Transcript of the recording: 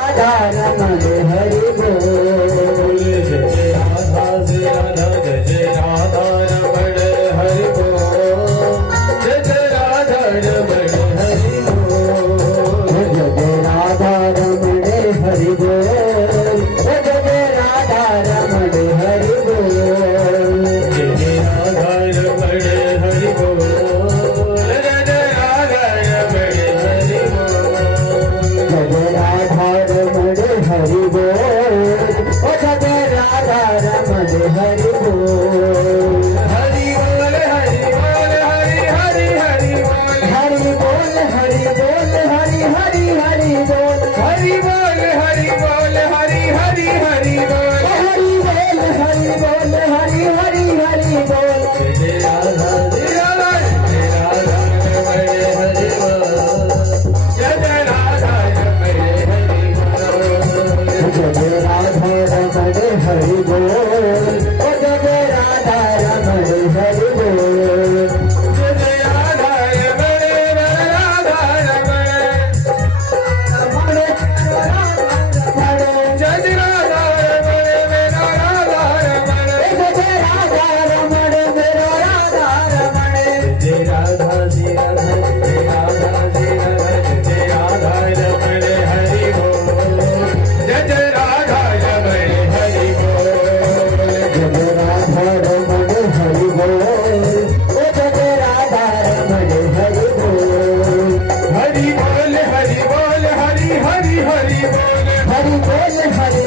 रमण हरि बोल। जय राधा जय राधा जय राधा रमण हरि बोल। जय राधा रमण हरि बोल। जय राधा रमण हरि बोल। जय राधा रमण हरि बोल। जय राधा रमण हरि बोल। जय राधा रमण हरि बोल। जय राधा रमण हरि बोल। जय राधा रमण हरि बोल। हरि बोल हरि बोल हरि हरि हरि बोल। हरि बोल हरि बोल हरि हरि हरि बोल। हरि बोल हरि बोल हरि हरि हरि बोल। हरि बोल हरि बोल हरि हरि हरि बोल। जय राधा जय राधा जय राधा रमण हरि बोल। जय राधा रमण हरि बोल। जय राधा रमण हरि बोल। जय राधा रमण हरि बोल। जय राधा रमण राधा रमण। जय राधा रमण मेरा राधा रमण। जय राधा रमण मेरो राधा रमण। जय राधा जय राधा जय राधा जय राधा जय राधा रमण हरि बोल। जय राधा रमण हरि बोल। जय राधा रमण हरि बोल। जय राधा रमण हरि बोल। हरि बोल हरि बोल हरि हरि हरि बोल। हरि बोल हरि